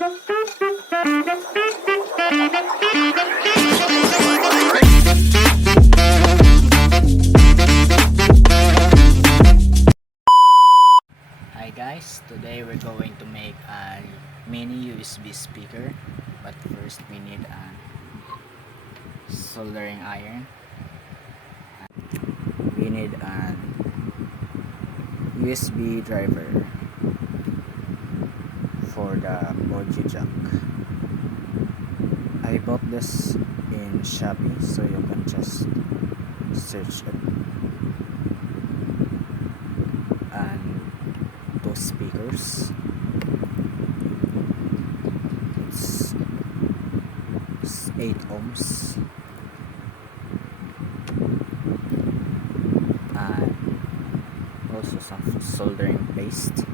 Hi guys, today we're going to make a mini USB speaker, but first we need a soldering iron. We need an USB driver for the audio jack. I bought this in Shopee, so you can just search it. And two speakers. It's 8 ohms. And also some soldering paste.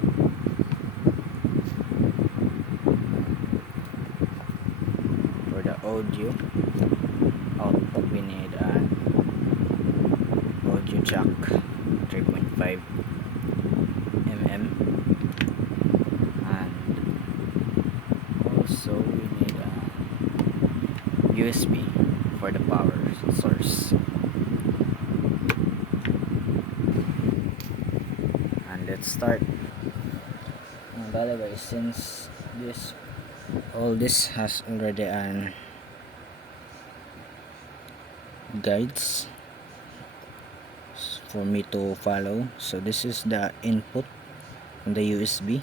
For the audio output, we need an audio jack 3.5 mm, and also we need a USB for the power source. And let's start. By the way, since all this has already an guides for me to follow, so this is the input on the USB,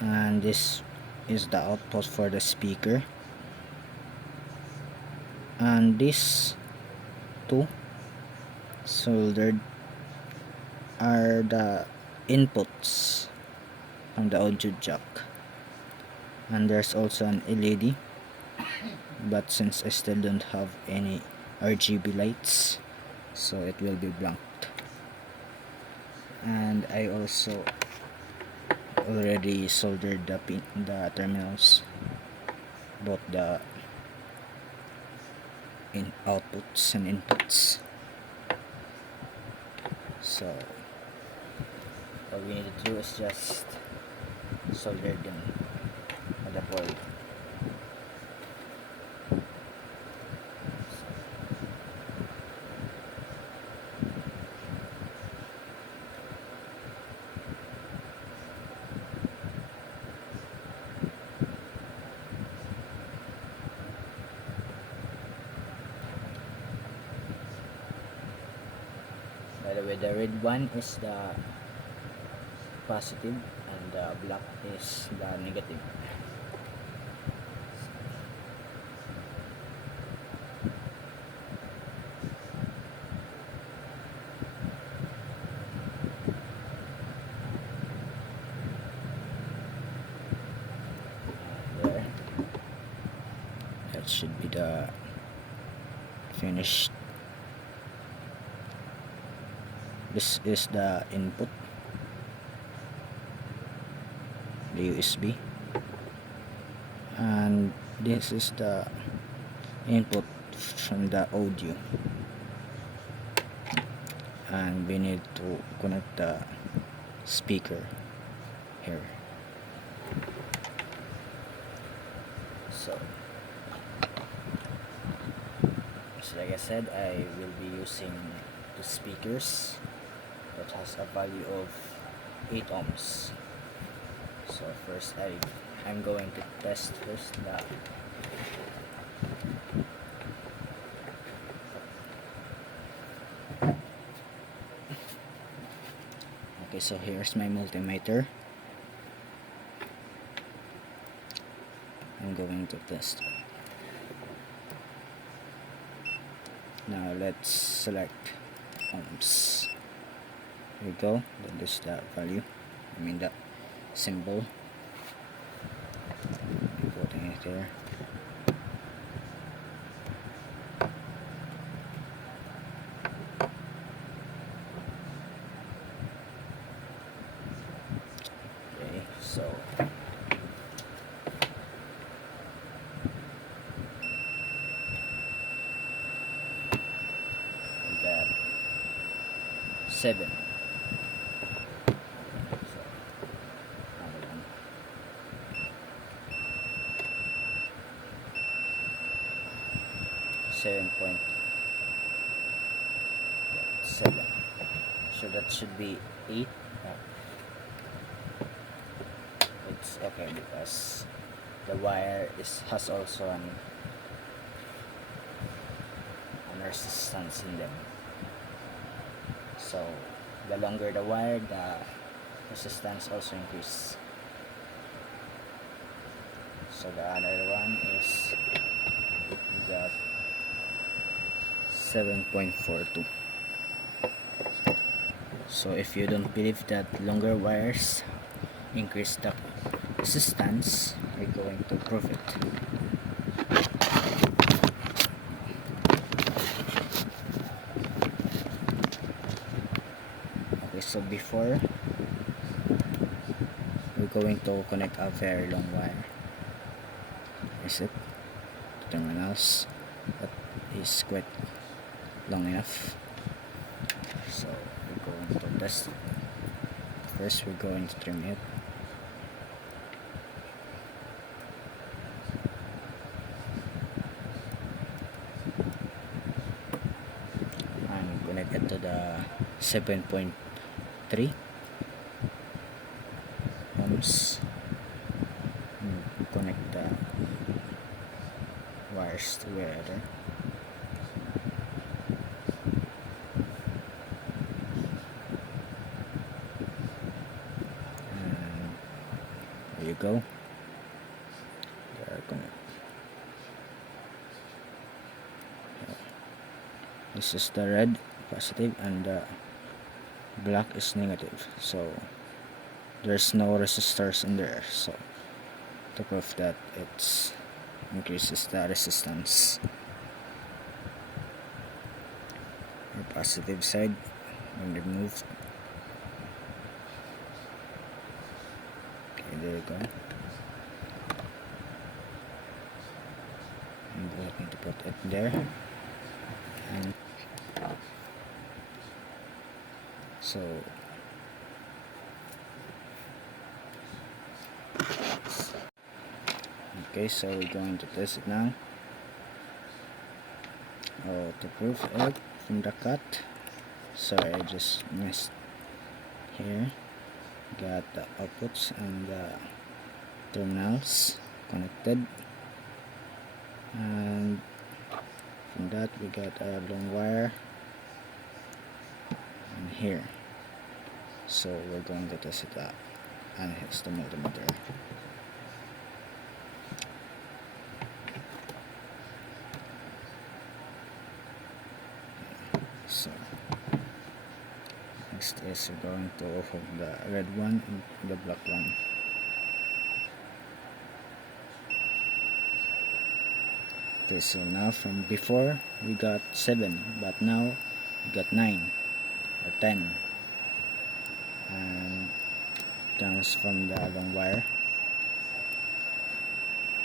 and this is the output for the speaker, and these two soldered are the inputs on the audio jack. And there's also an LED, but since I still don't have any RGB lights, so it will be blanked. And I also already soldered the terminals, both the outputs and inputs. So all we need to do is just solder them at the board. By the way, the red one is the positive and the black is the negative. There, that should be the finished. This is the input, the USB, and this is the input from the audio, and we need to connect the speaker here. So like I said, I will be using the speakers that has a value of 8 ohms. So first I'm going to test first the okay, so here's my multimeter. I'm going to test. Now let's select ohms. Here we go. That is the value. I mean the symbol. I'm putting it here. Okay, so we got 7. 7.7. So that should be 8. Uh, it's okay because the wire has also an resistance in them. So the longer the wire, the resistance also increase. So the other one is we got 7.42. So if you don't believe that longer wires increase the resistance, we're going to prove it. Okay, so before we're going to connect a very long wire. Is it? Terminals that is quite long enough. So we're going to test it. First we're going to trim it. And connect it to the 7.3 ohms. And connect the wires together. And there you go. They are connected. This is the red positive and the black is negative. So there's no resistors in there. So to prove that it increases the resistance. The positive side when removed. Okay, there you go. And we're going to put it there. And so okay, so we're going to test it now. Oh, to prove it from the cut. Sorry, I just missed here. Got the outputs and the terminals connected, and from that we got a long wire and here. So we're going to test it out, and here's the multimeter. So next is we're going to open the red one and the black one. Okay, so now from before we got 7, but now we got 9 or 10, and comes from the long wire,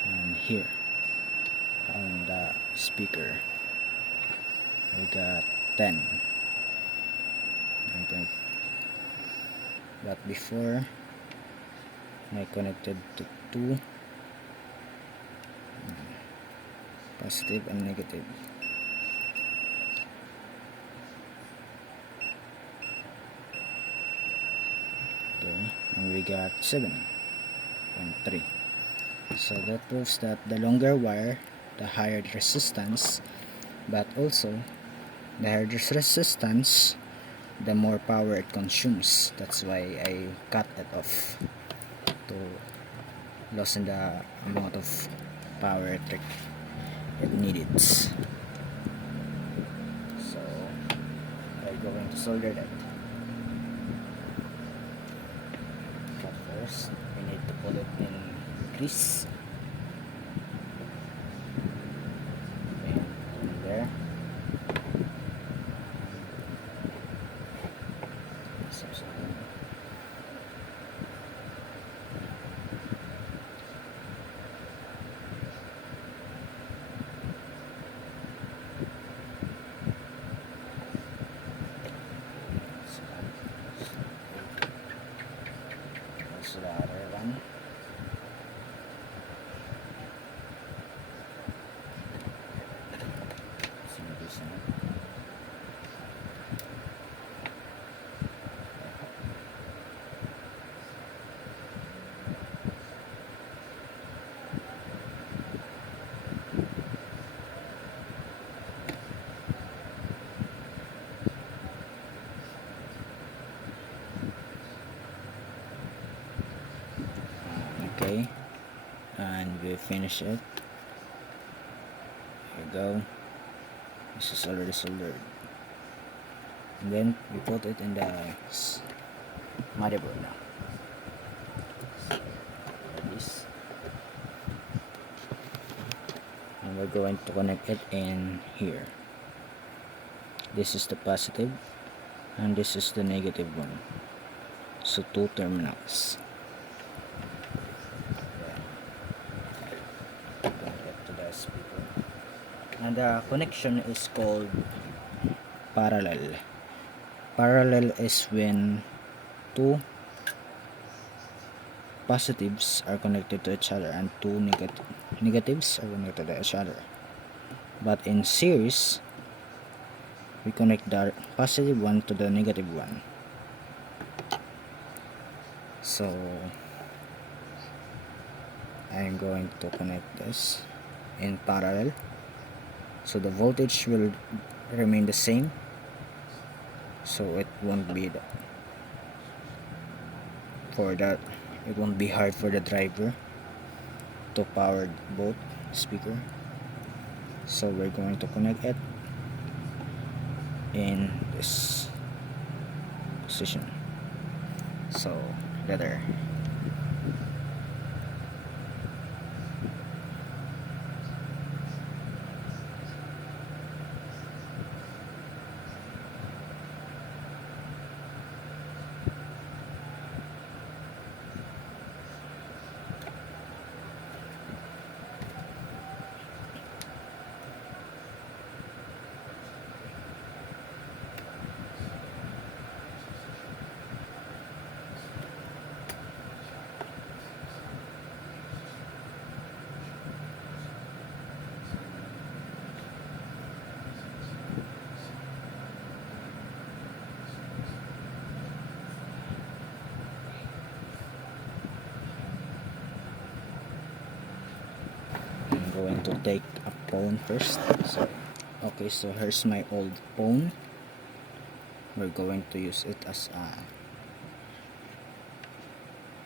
and here on the speaker we got 10. But before I connected to 2, positive and negative. Okay, and we got 7.3. So that proves that the longer wire, the higher the resistance, but also the higher the resistance, the more power it consumes. That's why I cut it off to lessen the amount of power it needed. So we're going to solder that. But first we need to put it in grease. Okay, in there. Also the other one. and we finish it. Here you go. This is already soldered. And then we put it in the motherboard now. Like this. And we're going to connect it in here. This is the positive and this is the negative one. So two terminals. Connect to the speaker. And the connection is called parallel. Parallel is when two positives are connected to each other and two negatives are connected to each other. But in series, we connect the positive one to the negative one. So I'm going to connect this in parallel, so the voltage will remain the same, so it won't be it won't be hard for the driver to power both speaker. So we're going to connect it in this position. So there. I'm going to take a phone first. So okay, so here's my old phone. We're going to use it as a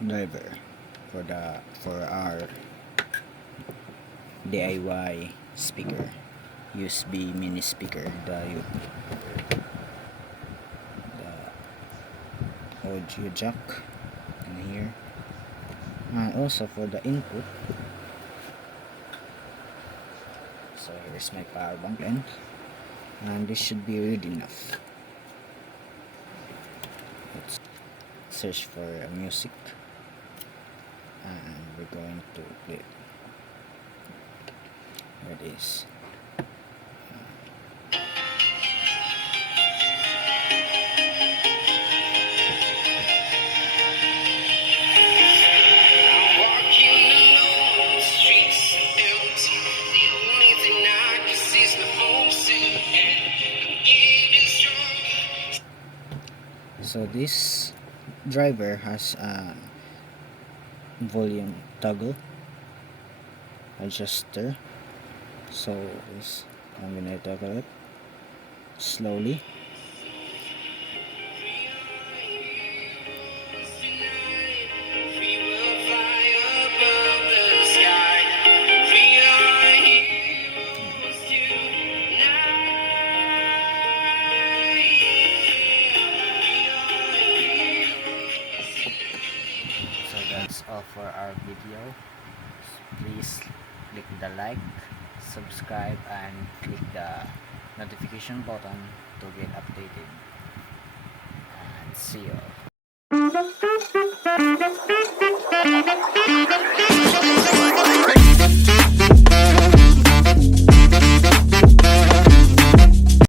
driver for our DIY speaker, USB mini speaker, the audio jack in here, and also for the input. So here's my power bank end, and this should be good enough. Let's search for music, and we're going to play it. Here it is. So this driver has a volume toggle adjuster. So I'm gonna toggle it slowly. So that's all for our video. Please click the like, subscribe, and click the notification button to get updated. And see you.